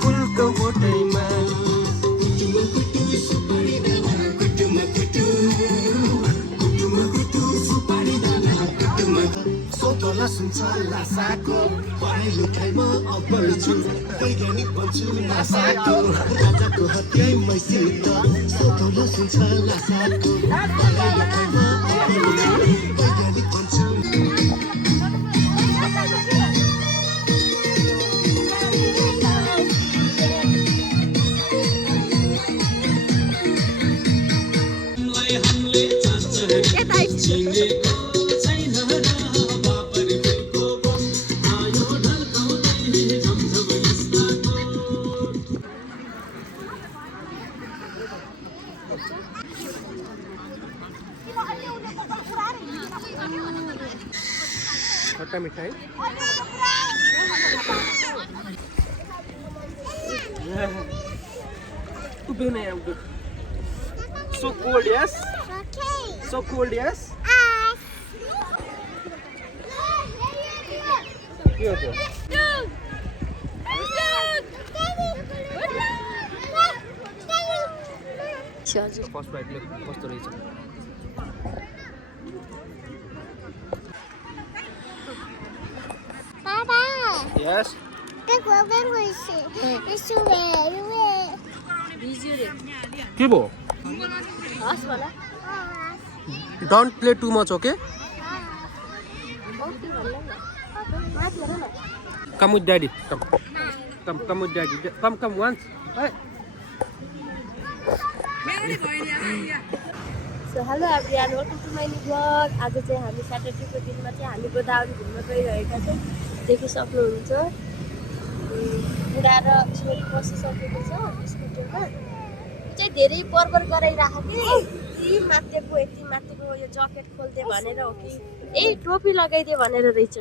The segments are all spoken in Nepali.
फुलको बोटैमा सोतोला सुन्छ लासाको पढाइ लेखाइमा अब्बल छु वैज्ञानिक बन्छु नासाको राजाको हत्याइ मैसित सोतोला सुन्छ लासाको पढाइ लेखाइमा अब्बल छु वैज्ञानिक बन्छु खट्टा मिठाई So cold, yes? Okay. So cold, yes? के हो त्यो? फर्स्ट बाइटले कस्तो रहेछ? Papa. Yes. के भयो? Don't play too much, okay? Come with daddy. Come with daddy. Come once. Hey. So hello everyone, welcome to my new vlog. आज चाहिँ हामी सैटरडेको दिनमा चाहिँ हामी गोदावरी घुम्न गइरहेका छौँ। देखि सक्नुहुन्छ बुढा र छोरी बसिसकेको छ स्कुटरमा। चाहिँ धेरै परपर गराइराखेको कि यति माथिको यो ज्याकेट खोल्दे भनेर हो कि टोपी लगाइदे भनेर रहेछ।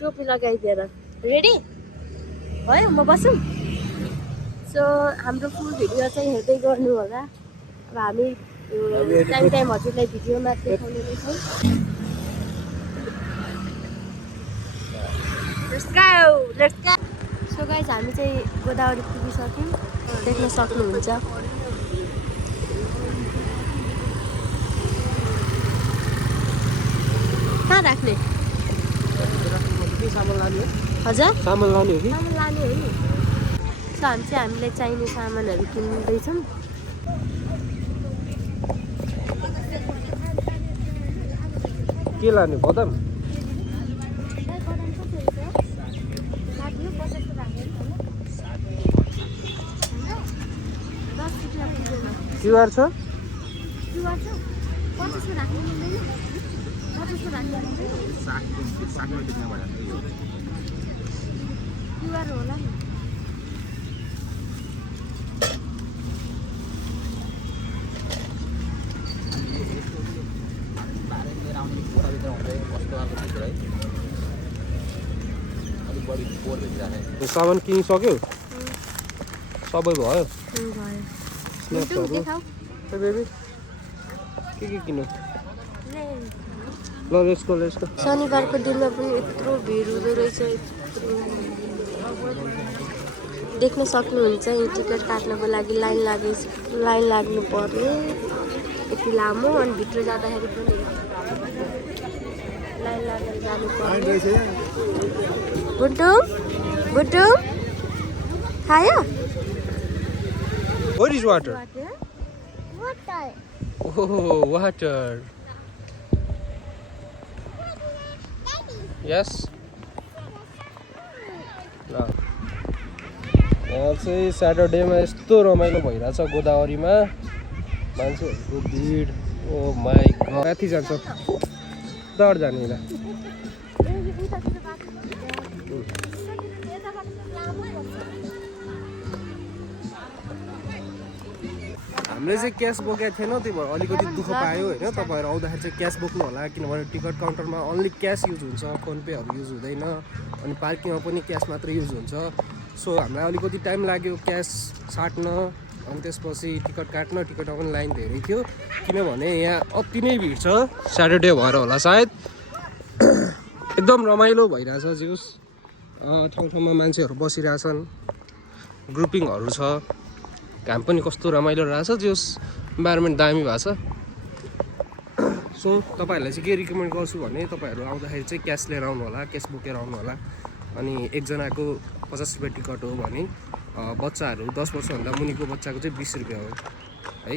टोपी लगाइदिएर रेडी भयो म बसौँ। सो हाम्रो फुल भिडियो चाहिँ हेर्दै गर्नु होला। अब हामी टाइम हजुरलाई भिडियोमा देखाउने नै छौँ। सो गाइस हामी चाहिँ गोदावरी पुगिसक्यौँ, देख्न सक्नुहुन्छ। कहाँ राख्ने? हजुर सामान लाने हो कि? सामान लाने हो नि। सो हामीलाई चाहिने सामानहरू किन्दैछौँ। के लाने बदाम? क्युआर छ? होला नि। सामान किनिसक्यो? सबै भयो? बेबी के किन्नु? ल लेट्स गो। शनिबारको दिनमा पनि यत्रो भिड हुँदो रहेछ। देख्न सक्नुहुन्छ यी टिकट काट्नको लागि लाइन लाग्नु पर्ने यति लामो। अनि भित्र जाँदाखेरि पनि लाइन लागेर जानु पर्ने। बुटु खायो? What is water? Water. Oh, water. Yes. यहाँ चाहिँ स्याटरडेमा यस्तो रमाइलो भइरहेछ गोदावरीमा। मान्छेहरूको भिड, ओ माई गॉड। माथि जान्छ डर जाने होला। हामीले चाहिँ क्यास बोकेको थिएन, त्यही भएर अलिकति दुःख पायो होइन। तपाईँहरू आउँदाखेरि चाहिँ क्यास बोक्नु होला, किनभने टिकट काउन्टरमा ओन्ली क्यास युज हुन्छ, फोन पेहरू युज हुँदैन। अनि पार्किङमा पनि क्यास मात्र युज हुन्छ। सो हामीलाई अलिकति टाइम लाग्यो क्यास साट्न, अनि त्यसपछि टिकट काट्न। टिकटमा पनि लाइन धेरै थियो, किनभने यहाँ अति नै भिड छ। स्याटरडे भएर होला सायद। एकदम रमाइलो भइरहेछ जिउस। ठाउँ ठाउँमा मान्छेहरू बसिरहेछन्, ग्रुपिङहरू छ। घाम पनि कस्तो रमाइलो रहेछ, जस इन्भाइरोमेन्ट दामी भएको छ। सो तपाईँहरूलाई चाहिँ के रिकमेन्ड गर्छु भने तपाईँहरू आउँदाखेरि चाहिँ क्यास लिएर आउनु होला, क्यास बोकेर आउनु होला। अनि एकजनाको 50 रुपियाँ टिकट हो भने बच्चाहरू 10 वर्षभन्दा मुनिको बच्चाको चाहिँ 20 रुपियाँ हो है।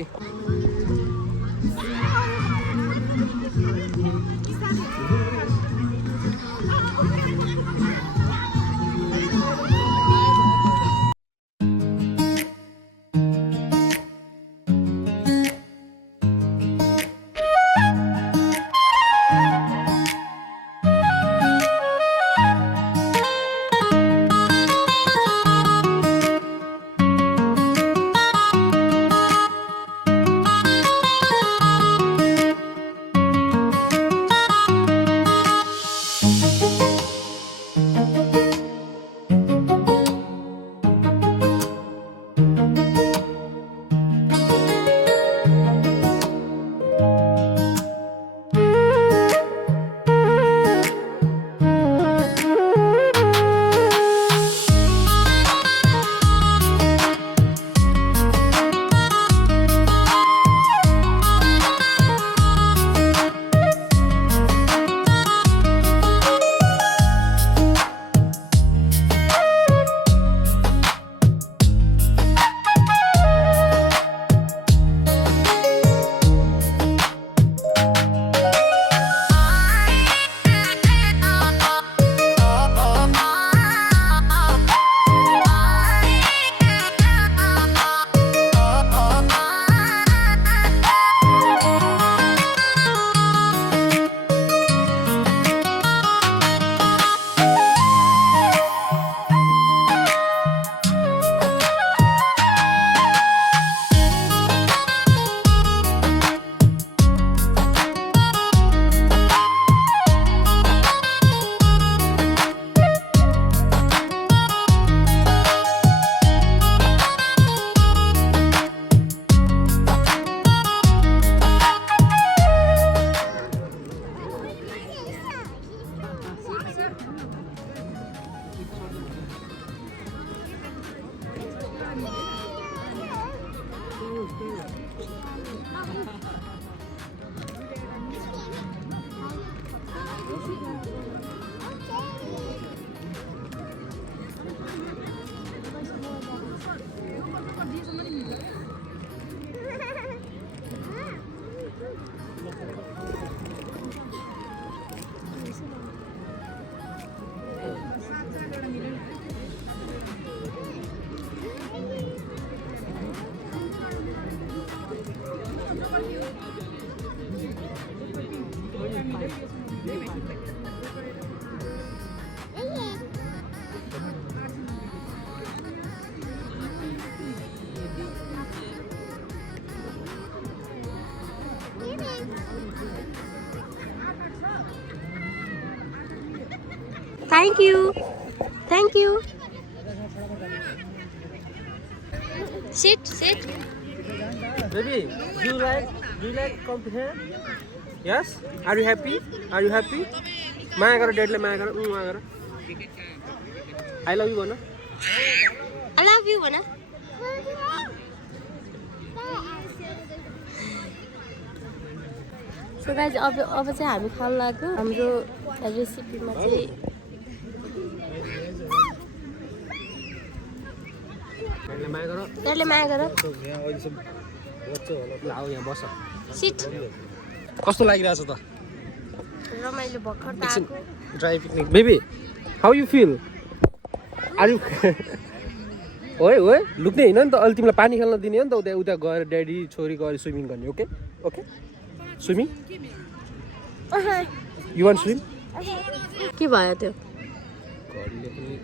Thank you. Thank you. Sit. Baby, do you like come here? Yes? Are you happy? Are you happy? माया गर डेडले माया गर माया गर I love you भन I love you भन So guys अब चाहिँ हामी खान लाग्यो हाम्रो रेसिपीमा चाहिँ डेडले माया गर यहाँ बस सिट कस्तो लागिरहेछ त रमाइलो भर्खर ताको dry picnic baby how you feel are you ओए लुक्ने हैन नि त अलि तिमीलाई पानी खेल्न दिने हो नि त उता गएर ड्याडी छोरी गएर स्विमिङ गर्ने okay swimming you want swim के भयो त्यो घडीले पनि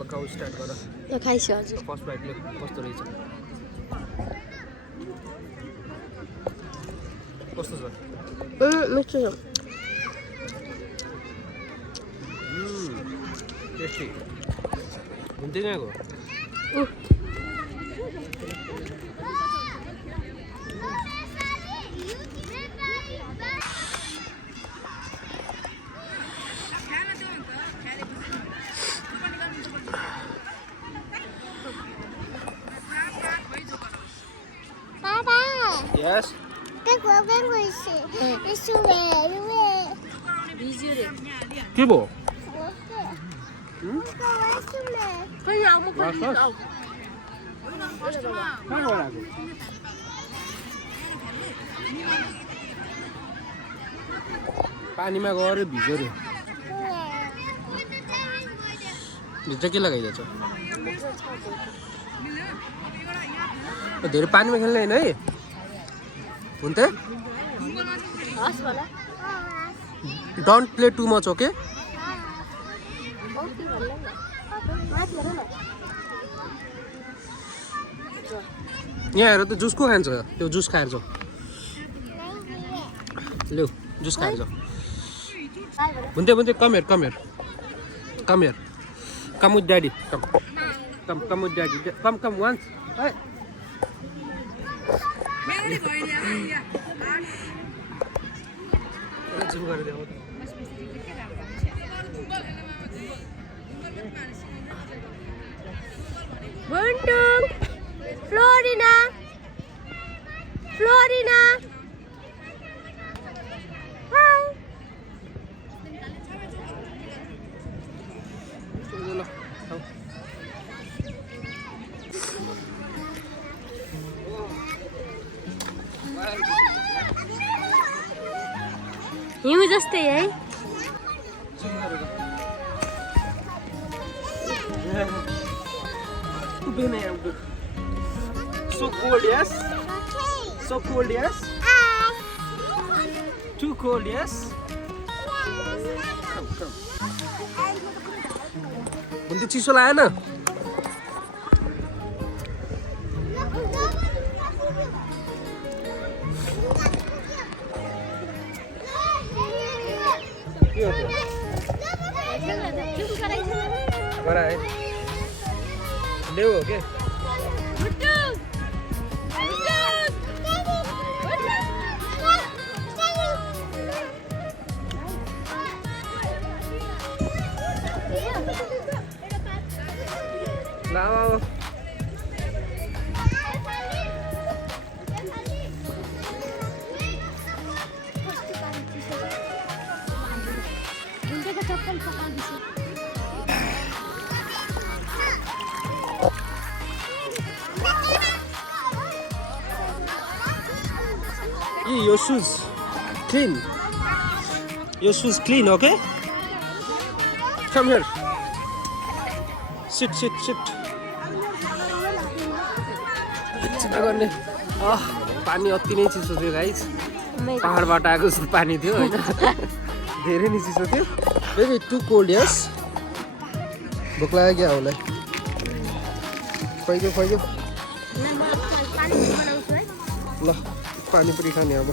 लकाउ स्टार्ट गर यो खाइछु हजुर फर्स्ट बाइटले कस्तो रहेछ कस्तो छ मिठो छ टेस्टी हुन्थ्यो कहाँको Yes. Take one language. It's where. भिज्यो रे के भयो खै आउनु पर्छ आउ पानीमा गएर भिज्यो रे भित्र के लगाइदिएछ धेरै पानीमा खेल्ने होइन है हुन त हस् भला don't play too much okay यहाँ हेर त जुस को खान्छ त्यो जुस खाएर जाऊ लु जुस खाएर जाऊ हुन्थे हुन्थे come here come with daddy come with daddy come once zoom गरेर देऊ Buntung, Florina, hi. हिउँ जस्तै है So cold, yes? So cold, yes? Too cold, yes? Come. Bunti चिसो लागेन के हो त्यो गराए ल्याउ हो के लाओ Your shoes clean. Your shoes clean, okay? Come here. Sit. चिन्ता गर्ने पानी अति नै चिसो थियो गाइस पहाडबाट आएको जस्तो पानी थियो होइन धेरै नै चिसो थियो बेबी टु कोल्ड यस भोक लाग्यो क्या होला खुवाइदियो ल पानी पुरी खाने अब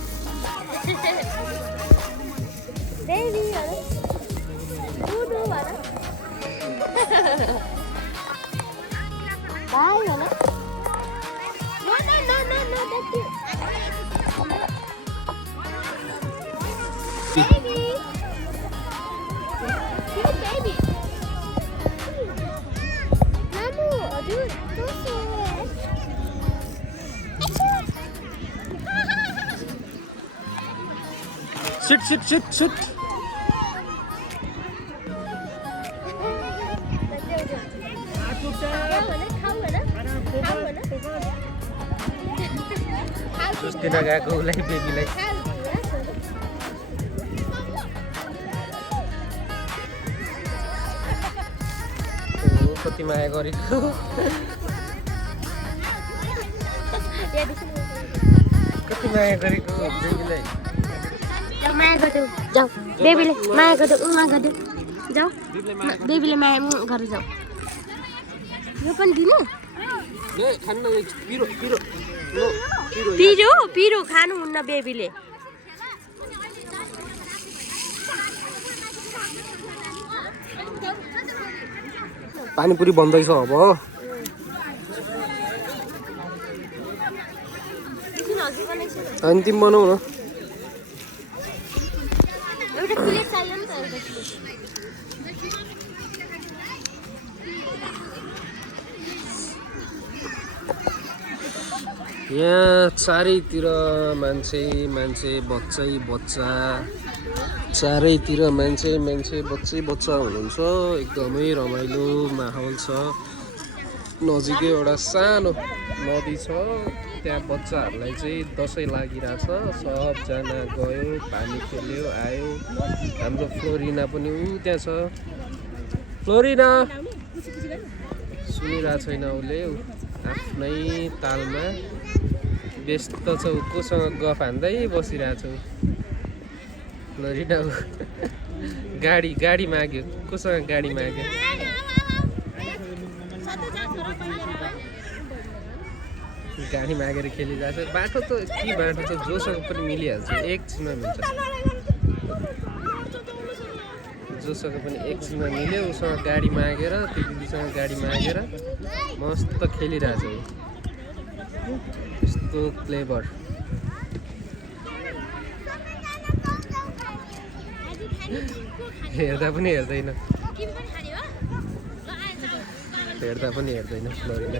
Sit. सुस्ती नगएको उसलाई बेबीलाई कति माया गरेको बेबीलाई माया गर्दै जाऊ बेबीले माया गर्दै जाऊ बेबीले माया गरेर जाऊ यो पनि दिनु पिरो खानुहुन्न बेबीले पानीपुरी बन्दैछ अब अन्तिम बनाऊ न एउटा प्लेट चाहियो नि त एउटा प्लेट यहाँ चारैतिर मान्छे मान्छे बच्चा चारैतिर मान्छे बच्चा हुनुहुन्छ। एकदमै रमाइलो माहौल छ। नजिकै एउटा सानो नदी छ, त्यहाँ बच्चाहरूलाई चाहिँ दसैँ लागिरहेछ। सबजना गयो, पानी खेल्यो, आयो। हाम्रो फ्लोरिना पनि त्यहाँ छ। फ्लोरिना सुनिरहेको छैन, उसले आफ्नै तालमा व्यस्त छ। कोसँग गफ हान्दै बसिरहेको छौ? फ्लोरिना गाडी माग्यो। कोसँग गाडी माग्यो? गाडी मागेर खेलिरहेछ। बाटो त के बाटो छ, जोसँग पनि मिलिहाल्छ, एकछिनमा मिल्छ। जोसँग पनि एकछिनमा मिल्यो, उसँग गाडी मागेर, त्यो दिदीसँग गाडी मागेर मस्त खेलिरहेछ। यस्तो क्लेभर। हेर्दा पनि हेर्दैन फ्लोरिना।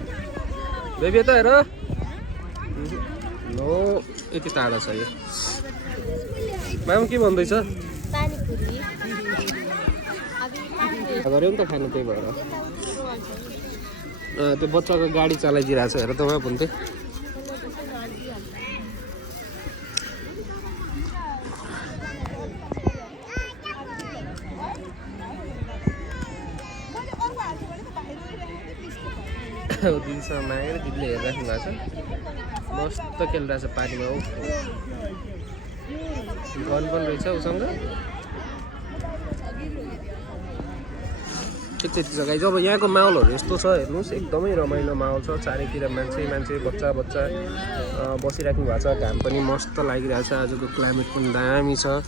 बेबी त हेर नो, यति टाढा छ यो। माम के भन्दैछ? गऱ्यो नि त खानु, त्यही भएर त्यो बच्चाको गाडी चलाइदिइरहेको छ। हेर त उहाँ भन्दै दिदीसँग मागेर दिदीले हेरिराख्नु भएको छ। मस्त खेलिरहेछ पानीमा। गन पनि रहेछ उसँग। ठिक छ गाइज। अब यहाँको माहौलहरू यस्तो छ, हेर्नुहोस् एकदमै रमाइलो माहौल छ। चारैतिर मान्छे बच्चा बसिराख्नु भएको छ। घाम पनि मस्त लागिरहेछ। आजको क्लाइमेट पनि दामी छ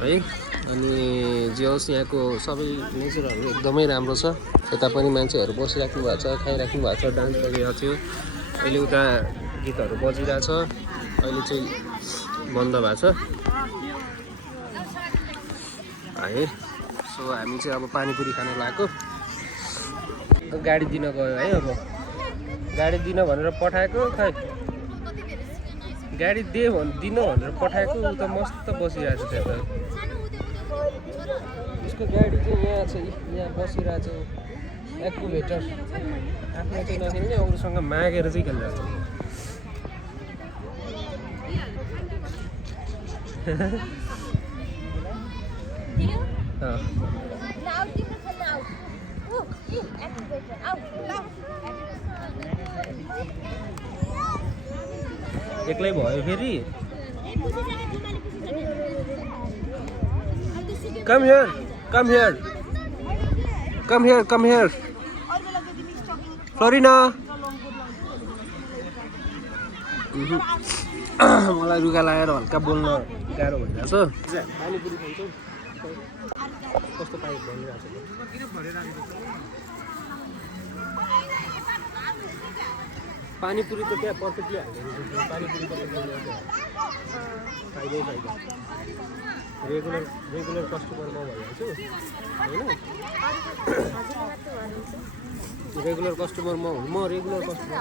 है। अनि जे होस्, यहाँको सबै नेचरहरू एकदमै राम्रो छ। यता पनि मान्छेहरू बसिराख्नु भएको छ, खाइराख्नु भएको छ, डान्स गरिरहेको थियो। अहिले उता गीतहरू बजिरहेछ, अहिले चाहिँ बन्द भएको छ है। सो हामी चाहिँ अब पानीपुरी खान लागेको। गाडी दिन गयो है। अब गाडी दिन भनेर पठाएको, खै गाडी दिनु भनेर पठाएको। ऊ त मस्त बसिरहेको छ त्यहाँ। त उसको गाडी चाहिँ यहाँ छ, यहाँ बसिरहेको छ। एक्युभेटर आफ्नो चाहिँ नखेल्ने, अरूसँग मागेर चाहिँ खेलिरहेको छ। एक्लै भयो फेरि। Come here. Florina. मलाई रुगा लगाएर हल्का बोल्न गाह्रो भइरहेछ। पानीपुरी खान्छौ? कस्तो पानी भनिरहेछ? पानीपुरी त त्यहाँ पर्फेक्टली हाल्दैन। पानीपुरी त फाइदै फाइदा। रेगुलर कस्टमर म भइहाल्छु होइन। रेगुलर कस्टमर म हुँ। म रेगुलर कस्टमर।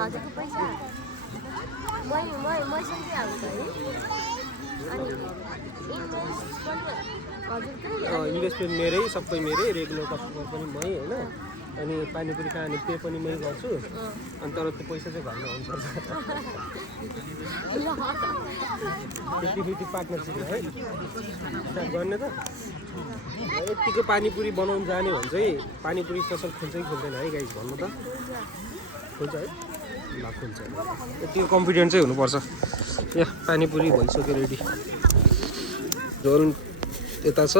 इन्भेस्टमेन्ट मेरै, सबै मेरै। रेगुलर कस्टमर पनि मै होइन। अनि पानीपुरी खाने पे पनि मै गर्छु। अनि तर त्यो पैसा चाहिँ घरमा आउनुपर्छ। 50-50 पार्टनरसिप है स्टार्ट गर्ने त। यत्तिको पानीपुरी बनाउनु जाने भने चाहिँ पानीपुरी पसल खोल्छ कि खोल्दैन है गाइस भन्नु त? खोल्छ है? ल खोल्छ। यत्तिको कन्फिडेन्ट चाहिँ हुनुपर्छ। यहाँ पानीपुरी भइसक्यो रेडी। झोल यता छ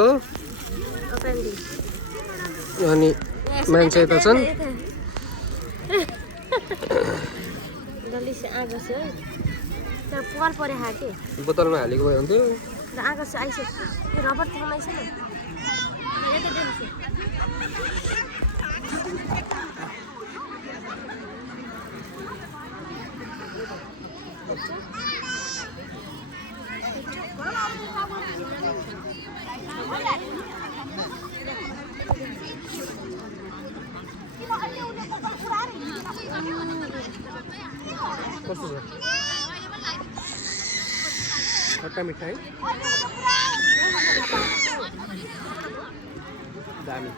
अनि मान्छे यता छन्। बोतलमा हालेको भए हुन्थ्यो। कस्तो छ? खट्टा मिठाई दामी।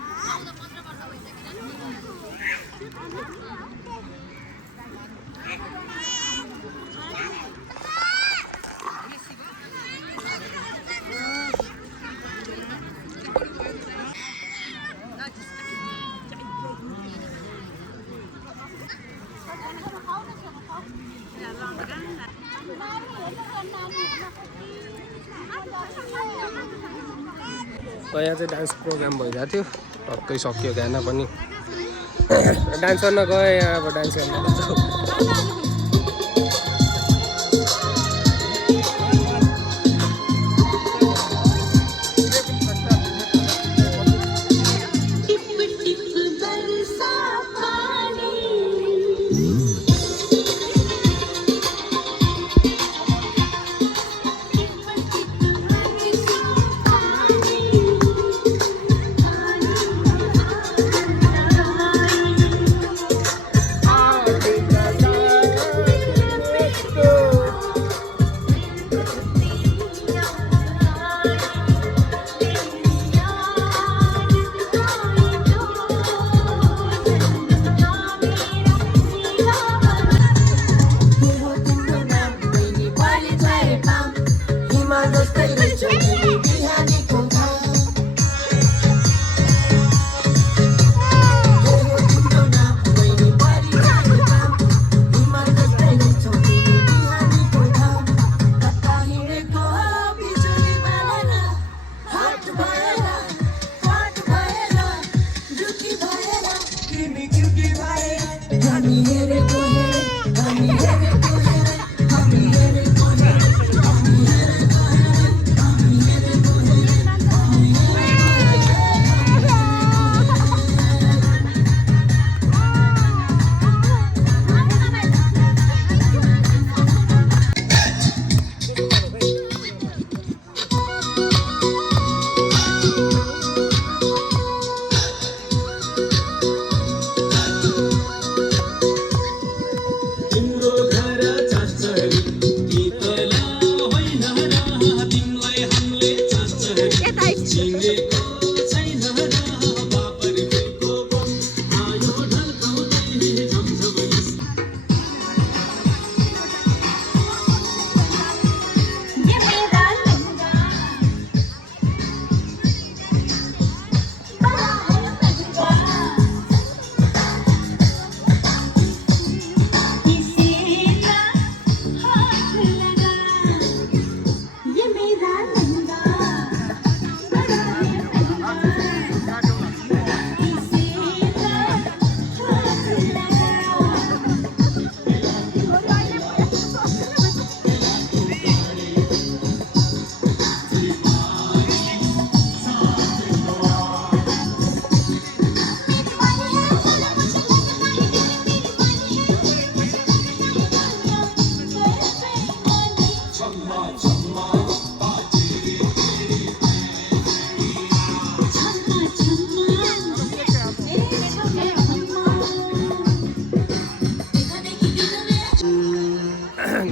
यहाँ चाहिँ डान्स प्रोग्राम भइरहेको थियो, टक्कै सक्यो गाना पनि। डान्स गर्न गएँ यहाँ, अब डान्स गर्न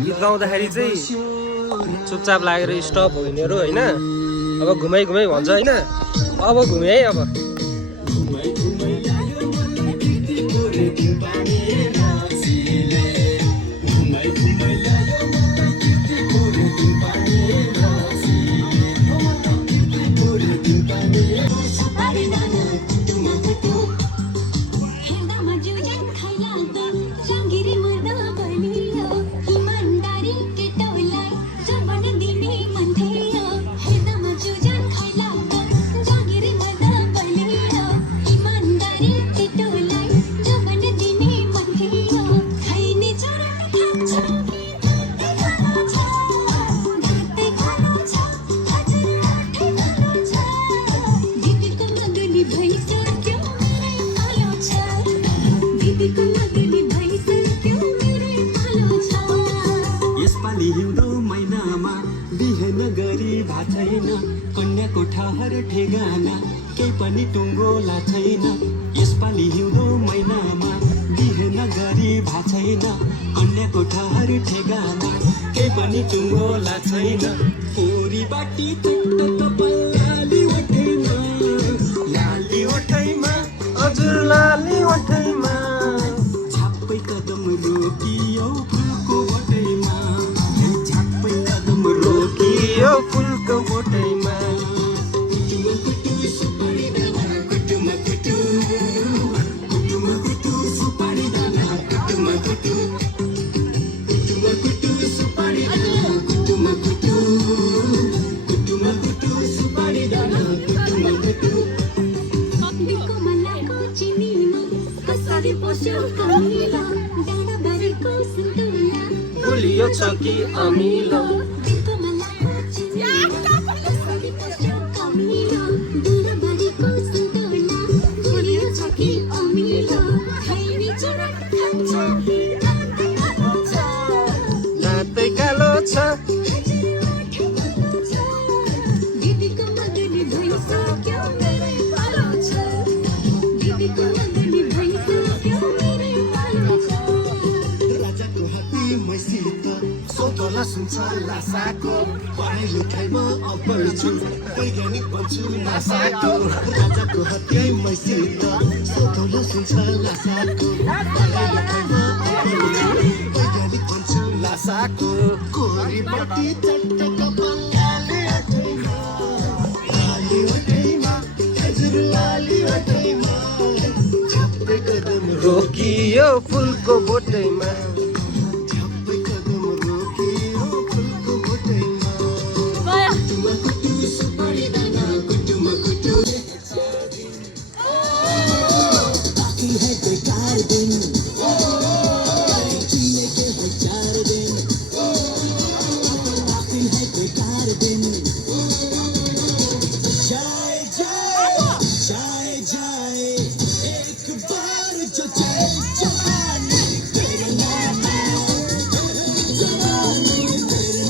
गीत गाउँदाखेरि चाहिँ चुपचाप लागेर स्टप हो यिनीहरू होइन। अब घुमाइ घुमाइ भन्छ होइन, अब घुमेँ है अब। कन्याको ठहर ठेगाना केही पनि टुङ्गोला छैन। यसपालि हिउँदो महिनामा उठेन गरी भा छैन कन्या कोठाहरू ठेगाना के पनि टुङ्गोला छैन पोरी बाटी चट्ट कपाल लाली ओठैमा लाली ओठैमा हजुर लाली ओठैमा झ्याप्पै कदम रोकियो फुलको बोटैमा झ्याप्पै कदम रोकियो फुलको बोटैमा गुलियो छ कि अमिलो लातै कालो छ राजाको हात्ती मैसित सोतला सुन्छ लासाको पढाइ लेखाइमा अब्बल छु वैज्ञानिक बन्छु नासाको राजाको हात्ती मैसित सोतला सुन्छ लासाको पढाइ लेखाइमा अब्बल छु वैज्ञानिक बन्छु लासाको कोरीपट्टि चट्ट कपाल लाली ओठैमा लाली ओठैमा हजुर लाली ओठैमा झ्याप्पै कदम रोकियो फुलको बोटैमा झ्याप्पै कदम रोकियो फुलको बोटैमा कुटुमा कुटु सुपारी दाना कुटुमा कुटु बाकी है बेकार दिन जीने के है 4 दिन बाकी है बेकार दिन जाए जाए जाए जाए एक बार जो जाए जवानी तेरे नाम जवानी तेरे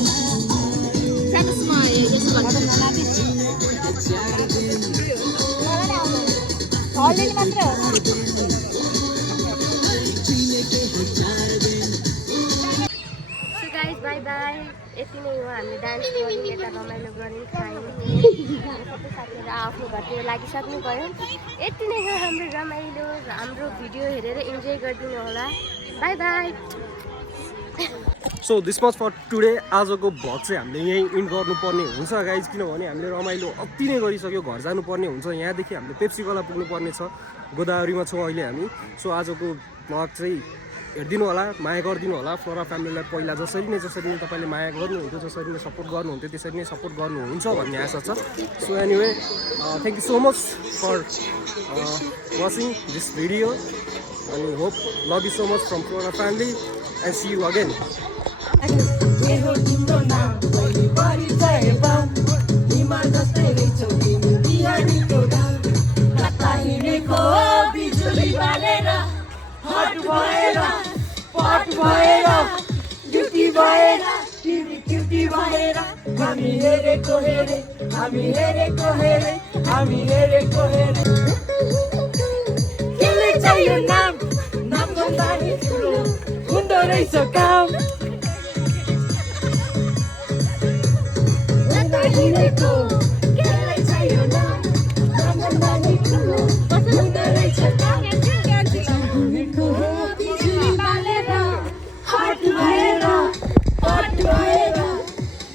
सो गाइज बाई बाई यति नै हो हामीले डान्स गऱ्यौँ यता रमाइलो गऱ्यौँ खायौँ सबै साथीहरू आफ्नो घरतिर लागिसक्नु भयो यति नै हो हाम्रो रमाइलो हाम्रो भिडियो हेरेर इन्जोय गरिदिनु होला bye bye so this much for today आजको भ्लग चाहिँ हामीले यहीँ इन्ड गर्नुपर्ने हुन्छ गाइज किनभने हामीले रमाइलो अति नै गरिसक्यो घर जानुपर्ने हुन्छ यहाँदेखि हामीले पेप्सी खोला पुग्नुपर्ने छ गोदावरीमा छौँ अहिले हामी सो आजको भ्लग चाहिँ हेरिदिनु होला माया गरिदिनु होला फ्लोरा फ्यामिलीलाई पहिला जसरी नै तपाईँले माया गर्नुहुन्थ्यो जसरी नै सपोर्ट गर्नुहुन्थ्यो त्यसरी नै सपोर्ट गर्नुहुन्छ भन्ने आशा छ so anyway thank you so much for watching this video अनि hope love you so much from Flora family and see you again हामी हेरेको हेरे केले चाहियो नाम भन्दा नि ठुलो हुँदो रहेछ काम हिँडेको केले चाहियो नाम भन्दा नि ठुलो हुँदो रहेछ काम हिँडेको बिजुली बालेर हट भएर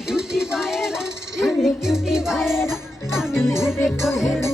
क्युटी भएर हामी हेरेको हेरे